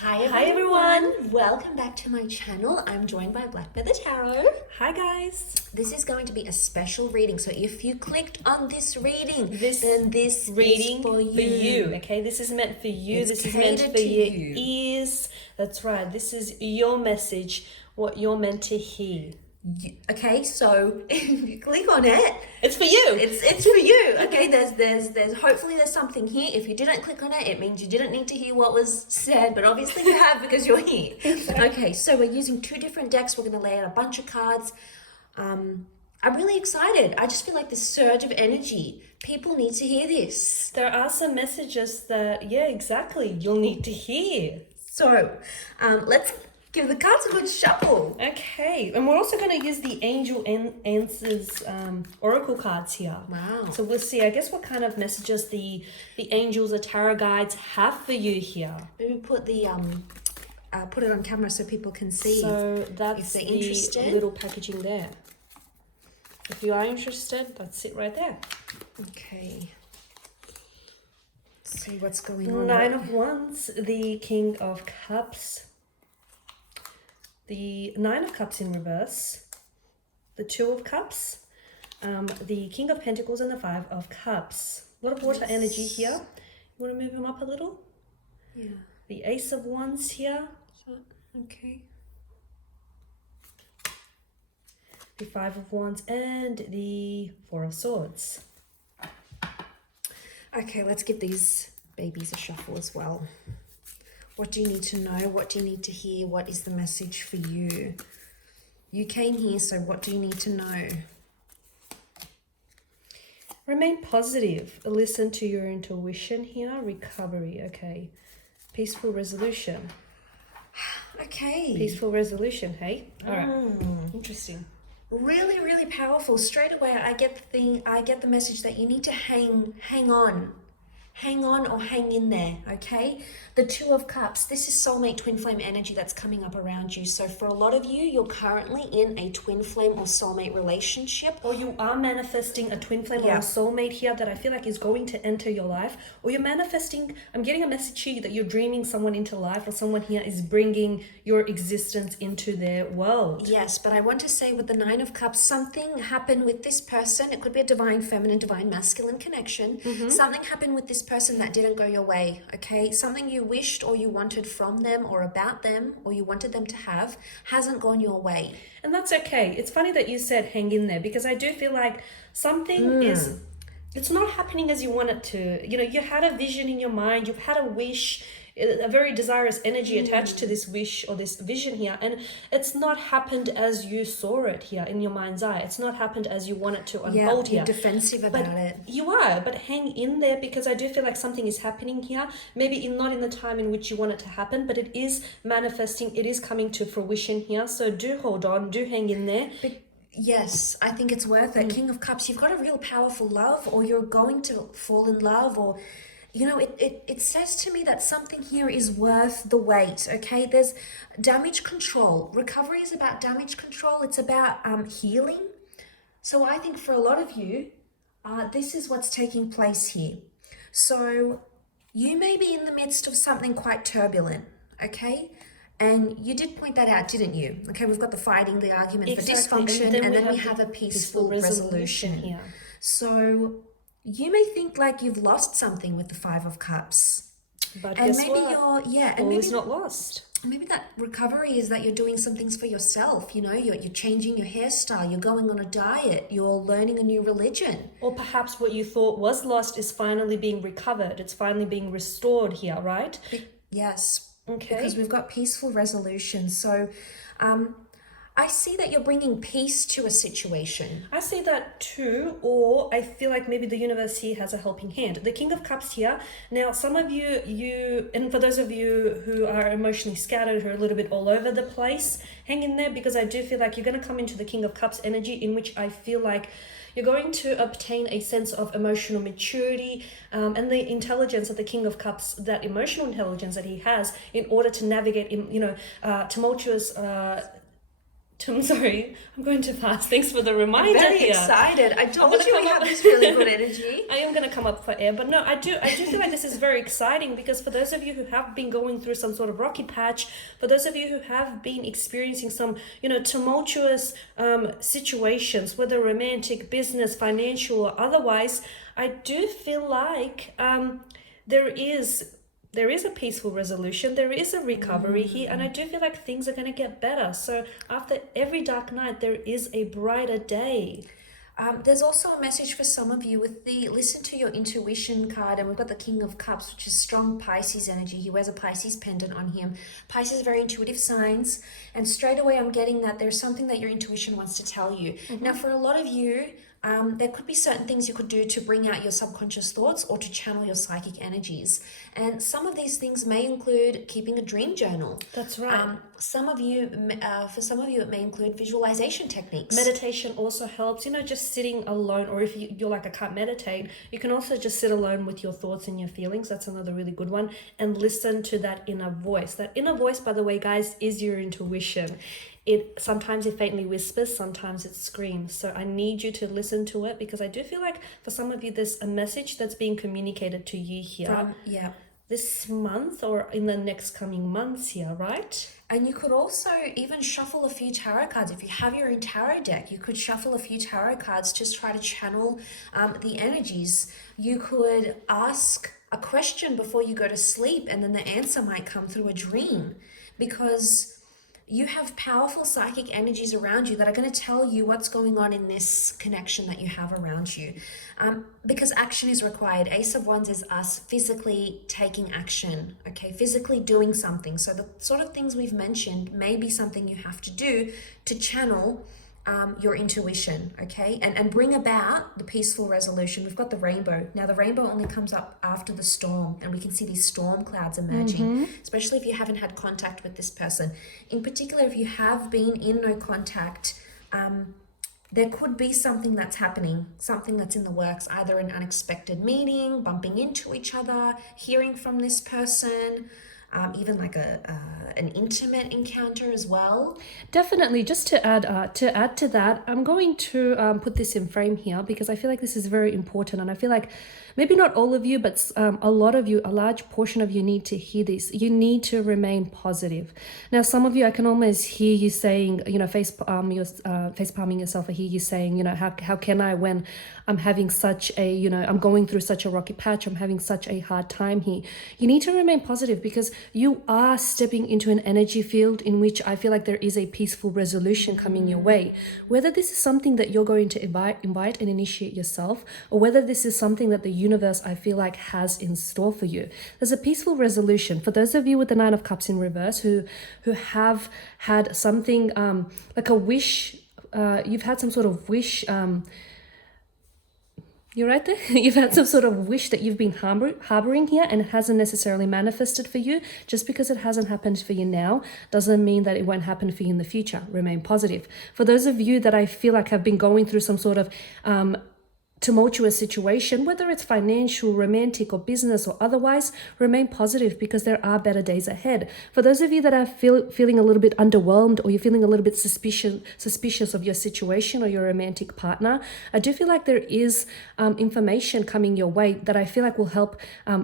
Hi everyone! Welcome back to my channel. I'm joined by Black Feather Tarot. Hi guys! This is going to be a special reading. So if you clicked on this reading, then this reading is for you. Okay, this is meant for you. It's this is meant catered for to your you. ears. That's right. This is your message, what you're meant to hear. Okay, so if you click on it, It's for you. it's for you. Okay, there's hopefully there's something here. If you didn't click on it, it means you didn't need to hear what was said, but obviously you have because you're here. Okay, so we're using two different decks. We're gonna lay out a bunch of cards. I'm really excited. I just feel like this surge of energy. People need to hear this. There are some messages that, yeah, exactly, you'll need to hear. So let's give the cards a good shuffle. Okay, and we're also going to use the Angel Answers Oracle cards here. Wow. So we'll see, I guess, what kind of messages the angels or tarot guides have for you here. Maybe put the put it on camera so people can see. So that's if they're the interested. little packaging there. If you are interested, that's it right there. Okay. Let's see what's going on. Nine of Wands, the King of Cups, the Nine of Cups in reverse, the Two of Cups, the King of Pentacles, and the Five of Cups. A lot of water energy here. You want to move them up a little? Yeah. The Ace of Wands here. Okay. The Five of Wands and the Four of Swords. Okay, let's give these babies a shuffle as well. What do you need to know? What do you need to hear? What is the message for you? You came here, so what do you need to know? Remain positive. Listen to your intuition here. Recovery. Okay. Peaceful resolution. Okay. Peaceful resolution, hey? All right. Interesting. Really, really powerful. Straight away, I get the message that you need to hang on or hang in there, okay? The Two of Cups, this is soulmate twin flame energy that's coming up around you. So for a lot of you, you're currently in a twin flame or soulmate relationship. Or you are manifesting a twin flame or Yeah. a soulmate here that I feel like is going to enter your life. Or you're manifesting, I'm getting a message here that you're dreaming someone into life, or someone here is bringing your existence into their world. Yes, but I want to say with the Nine of Cups, something happened with this person. It could be a divine feminine, divine masculine connection. Something happened with this person that didn't go your way, okay? Something you wished or you wanted from them or about them or you wanted them to have hasn't gone your way. And that's okay. It's funny that you said hang in there, because I do feel like something is, it's not happening as you want it to. You know, you had a vision in your mind, you've had a wish, a very desirous energy attached to this wish or this vision here, and it's not happened as you saw it here in your mind's eye. It's not happened as you want it to unfold You're here. defensive about it. You are, but hang in there, because I do feel like something is happening here. Maybe not in the time in which you want it to happen, but it is manifesting, it is coming to fruition here. So do hold on, do hang in there. But yes, I think it's worth it. King of Cups, you've got a real powerful love, or you're going to fall in love, or you know, it says to me that something here is worth the wait, okay? There's damage control. Recovery is about damage control. It's about healing. So I think for a lot of you, this is what's taking place here. So you may be in the midst of something quite turbulent, okay? And you did point that out, didn't you? Okay, we've got the fighting, the argument, the dysfunction, and then we have a peaceful resolution here. So you may think like you've lost something with the Five of Cups. But And guess maybe what? and All is maybe not lost. maybe that recovery is that you're doing some things for yourself, you know, you're changing your hairstyle, you're going on a diet, you're learning a new religion. Or perhaps what you thought was lost is finally being recovered. It's finally being restored here, right? Yes. Okay. Because we've got peaceful resolution. So I see that you're bringing peace to a situation. I see that too, or I feel like maybe the universe here has a helping hand. The King of Cups here. Now, some of you, and for those of you who are emotionally scattered, who are a little bit all over the place, hang in there, because I do feel like you're going to come into the King of Cups energy, in which I feel like you're going to obtain a sense of emotional maturity and the intelligence of the King of Cups, that emotional intelligence that he has in order to navigate, tumultuous I'm sorry, I'm going too fast. Thanks for the reminder. Very here. excited. I told gonna you we come have up- this really good energy. I am going to come up for air, but no, I do feel like this is very exciting, because for those of you who have been going through some sort of rocky patch, for those of you who have been experiencing some, tumultuous situations, whether romantic, business, financial, or otherwise, I do feel like there is a peaceful resolution, there is a recovery here, and I do feel like things are going to get better. So after every dark night, there is a brighter day. There's also a message for some of you with the listen to your intuition card, and we've got the King of Cups, which is strong Pisces energy. He wears a Pisces pendant on him. Pisces are very intuitive signs, and straight away I'm getting that there's something that your intuition wants to tell you. Now, for a lot of you, there could be certain things you could do to bring out your subconscious thoughts or to channel your psychic energies. And some of these things may include keeping a dream journal. That's right. For some of you, it may include visualization techniques. Meditation also helps, just sitting alone, or if you're like, I can't meditate, you can also just sit alone with your thoughts and your feelings. That's another really good one. And listen to that inner voice. That inner voice, by the way, guys, is your intuition. Sometimes it faintly whispers, sometimes it screams. So I need you to listen to it, because I do feel like for some of you, there's a message that's being communicated to you here. This month or in the next coming months here, right? And you could also even shuffle a few tarot cards. If you have your own tarot deck, you could shuffle a few tarot cards, just try to channel the energies. You could ask a question before you go to sleep, and then the answer might come through a dream, because you have powerful psychic energies around you that are going to tell you what's going on in this connection that you have around you. Because action is required. Ace of Wands is us physically taking action, okay? Physically doing something. So the sort of things we've mentioned may be something you have to do to channel your intuition, okay? And bring about the peaceful resolution. We've got the rainbow. Now, the rainbow only comes up after the storm, and we can see these storm clouds emerging, especially if you haven't had contact with this person. In particular, if you have been in no contact, there could be something that's happening, something that's in the works, either an unexpected meeting, bumping into each other, hearing from this person, even like an intimate encounter as well. Definitely. Just to add to that, I'm going to put this in frame here, because I feel like this is very important, and I feel like maybe not all of you, but a lot of you, a large portion of you need to hear this. You need to remain positive. Now, some of you, I can almost hear you saying, face palming yourself. I hear you saying, how can I, when I'm having such a, I'm going through such a rocky patch, I'm having such a hard time here. You need to remain positive, because you are stepping into an energy field in which I feel like there is a peaceful resolution coming your way. Whether this is something that you're going to invite and initiate yourself, or whether this is something that the universe, I feel like, has in store for you. There's a peaceful resolution. For those of you with the Nine of Cups in reverse who have had something like a wish, you've had some sort of wish, you're right there. You've had some sort of wish that you've been harboring here, and it hasn't necessarily manifested for you. Just because it hasn't happened for you now doesn't mean that it won't happen for you in the future. Remain positive. For those of you that I feel like have been going through some sort of tumultuous situation, whether it's financial, romantic, or business, or otherwise, remain positive, because there are better days ahead. For those of you that are feeling a little bit underwhelmed, or you're feeling a little bit suspicious of your situation or your romantic partner, I do feel like there is information coming your way that I feel like will help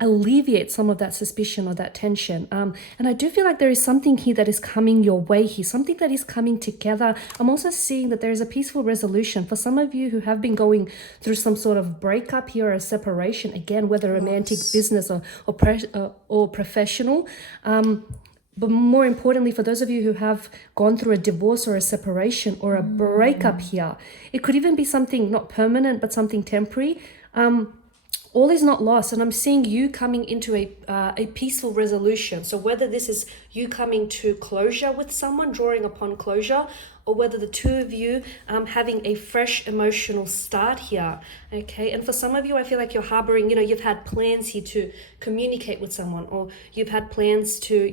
alleviate some of that suspicion or that tension. And I do feel like there is something here that is coming your way here, something that is coming together. I'm also seeing that there is a peaceful resolution. For some of you who have been going through some sort of breakup here, or a separation, again, whether romantic, business, or professional. But more importantly, for those of you who have gone through a divorce or a separation or a breakup here, it could even be something not permanent, but something temporary. All is not lost, and I'm seeing you coming into a peaceful resolution. So whether this is you coming to closure with someone, drawing upon closure, or whether the two of you having a fresh emotional start here, okay? And for some of you, I feel like you're harboring, you've had plans here to communicate with someone, or you've had plans to,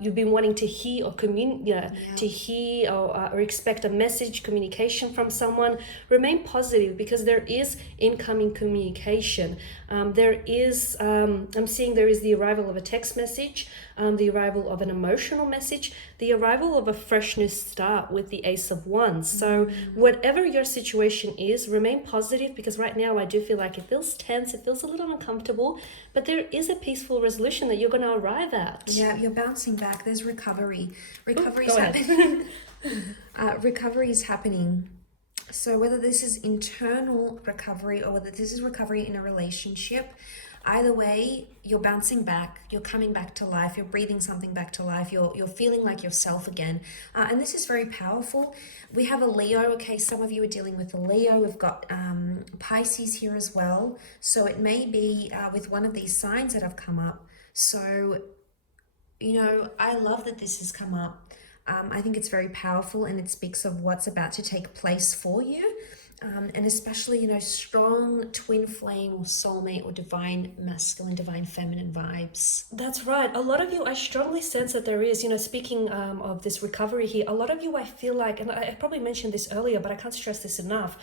you've been wanting to hear or to hear or expect a message, communication from someone. Remain positive, because there is incoming communication. There is, I'm seeing there is the arrival of a text message, the arrival of an emotional message, the arrival of a freshness start. start with the Ace of Wands. So whatever your situation is, remain positive, because right now I do feel like it feels tense, it feels a little uncomfortable, but there is a peaceful resolution that you're going to arrive at. Yeah, you're bouncing back. There's recovery. Recovery Go is ahead. happening. Recovery is happening. So whether this is internal recovery or whether this is recovery in a relationship, either way, you're bouncing back, you're coming back to life, you're breathing something back to life, you're feeling like yourself again. And this is very powerful. We have a Leo, okay, some of you are dealing with a Leo. We've got Pisces here as well. So it may be with one of these signs that have come up. So, you know, I love that this has come up. I think it's very powerful, and it speaks of what's about to take place for you. And especially, you know, strong twin flame or soulmate or divine masculine, divine feminine vibes. That's right. A lot of you, I strongly sense that there is, you know, speaking of this recovery here, a lot of you, I feel like, and I probably mentioned this earlier, but I can't stress this enough.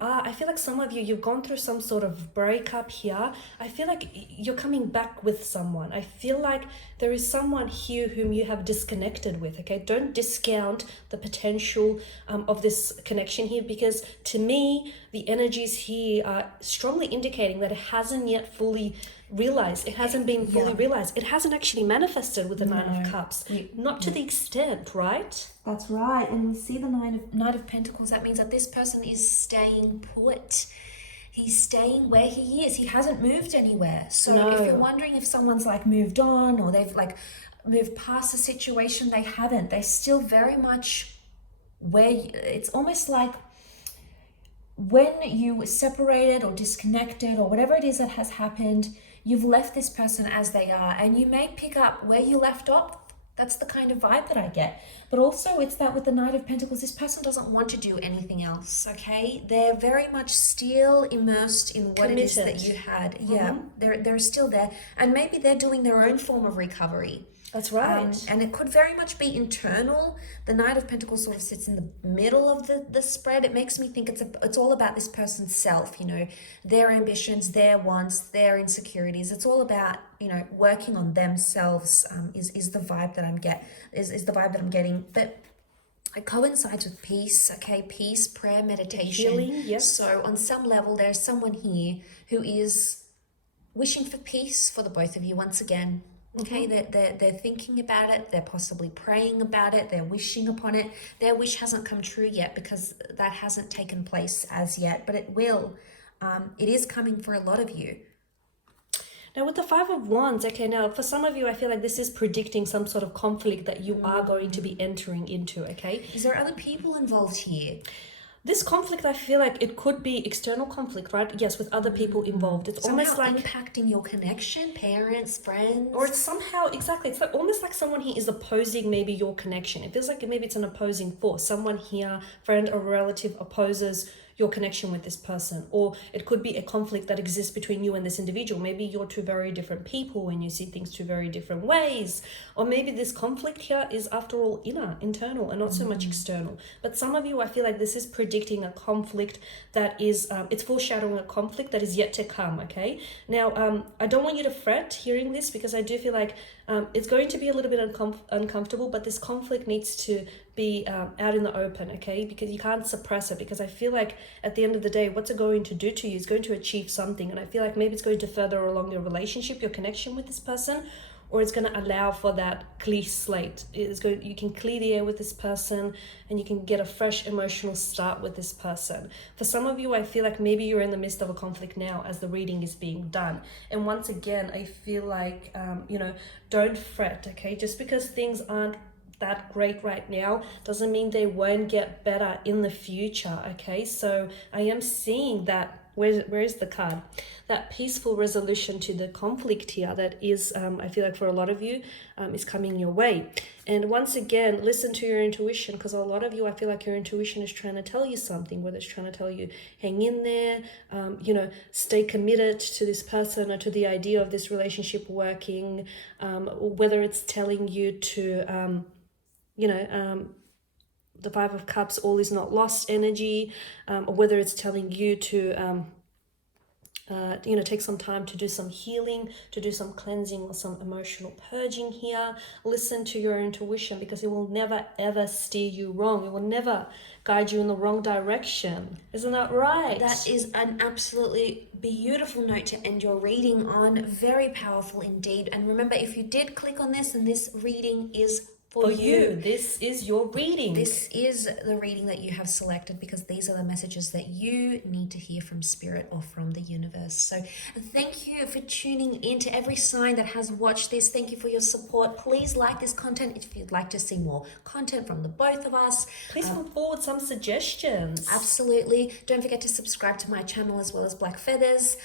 I feel like some of you, you've gone through some sort of breakup here. I feel like you're coming back with someone. I feel like there is someone here whom you have disconnected with, okay? Don't discount the potential of this connection here, because to me, the energies here are strongly indicating that it hasn't yet fully realized. It hasn't been fully realized. It hasn't actually manifested with the Nine of Cups. Not to the extent, right? That's right. And we see the Knight of Pentacles. That means that this person is staying put. He's staying where he is. He hasn't moved anywhere. So if you're wondering if someone's like moved on or they've like moved past the situation, they haven't. They're still very much where it's almost like when you separated or disconnected or whatever it is that has happened, you've left this person as they are, and you may pick up where you left off. That's the kind of vibe that I get. But also it's that with the Knight of Pentacles, this person doesn't want to do anything else, okay? They're very much still immersed in what it is that you had. Yeah, they're still there. And maybe they're doing their own form of recovery. That's right. And it could very much be internal. The Knight of Pentacles sort of sits in the middle of the spread. It makes me think it's all about this person's self, you know, their ambitions, their wants, their insecurities. It's all about, you know, working on themselves is the vibe that is the vibe that I'm getting. But it coincides with peace, okay? Peace, prayer, meditation. Healing, yes. So on some level, there's someone here who is wishing for peace for the both of you once again. Okay, they're thinking about it, they're possibly praying about it, they're wishing upon it. Their wish hasn't come true yet because that hasn't taken place as yet, but it will. It is coming for a lot of you. Now with the Five of Wands, okay, now for some of you, I feel like this is predicting some sort of conflict that you are going to be entering into, okay? Is there other people involved here? This conflict, I feel like it could be external conflict, right? Yes, with other people involved. It's Somehow almost like impacting your connection, parents, friends. or it's somehow, exactly, it's like almost like someone here is opposing maybe your connection. It feels like maybe it's an opposing force. Someone here, friend or relative, opposes your connection with this person. Or it could be a conflict that exists between you and this individual. Maybe you're two very different people and you see things two very different ways. Or maybe this conflict here is after all internal and not so much external. But some of you, I feel like this is predicting a conflict that is, it's foreshadowing a conflict that is yet to come, okay? Now, I don't want you to fret hearing this, because I do feel like it's going to be a little bit uncomfortable, but this conflict needs to be out in the open, okay? Because you can't suppress it, because I feel like at the end of the day, what's it going to do to you is going to achieve something. And I feel like maybe it's going to further along your relationship, your connection with this person, or it's going to allow for that clean slate. You can clear the air with this person, and you can get a fresh emotional start with this person. For some of you, I feel like maybe you're in the midst of a conflict now as the reading is being done. And once again, I feel like, don't fret, okay? Just because things aren't that great right now doesn't mean they won't get better in the future, okay? So I am seeing that, where is the card? That peaceful resolution to the conflict here that is, I feel like for a lot of you, is coming your way. And once again, listen to your intuition, because a lot of you, I feel like your intuition is trying to tell you something, whether it's trying to tell you, hang in there, stay committed to this person or to the idea of this relationship working, or whether it's telling you to, the Five of Cups, all is not lost energy, or whether it's telling you to take some time to do some healing, to do some cleansing or some emotional purging here. Listen to your intuition, because it will never ever steer you wrong. It will never guide you in the wrong direction. Isn't that right? That is an absolutely beautiful note to end your reading on. Very powerful indeed. And remember, if you did click on this, and this reading is for you. This is your reading. This is the reading that you have selected, because these are the messages that you need to hear from Spirit or from the universe. So thank you for tuning in. To every sign that has watched this, thank you for your support. Please like this content if you'd like to see more content from the both of us. Please put forward some suggestions. Absolutely. Don't forget to subscribe to my channel as well as Black Feathers.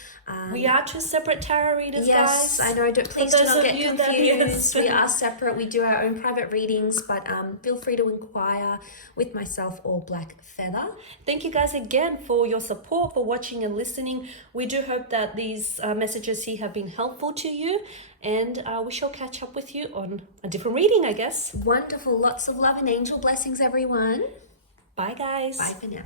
We are two separate tarot readers, yes, guys. I know. Please do not get confused. Yes. We are separate. We do our own private readings, but feel free to inquire with myself or Black Feather. Thank you guys again for your support, for watching and listening. We do hope that these messages here have been helpful to you, and we shall catch up with you on a different reading, I guess. Wonderful. Lots of love and angel blessings, everyone. Bye, guys. Bye for now.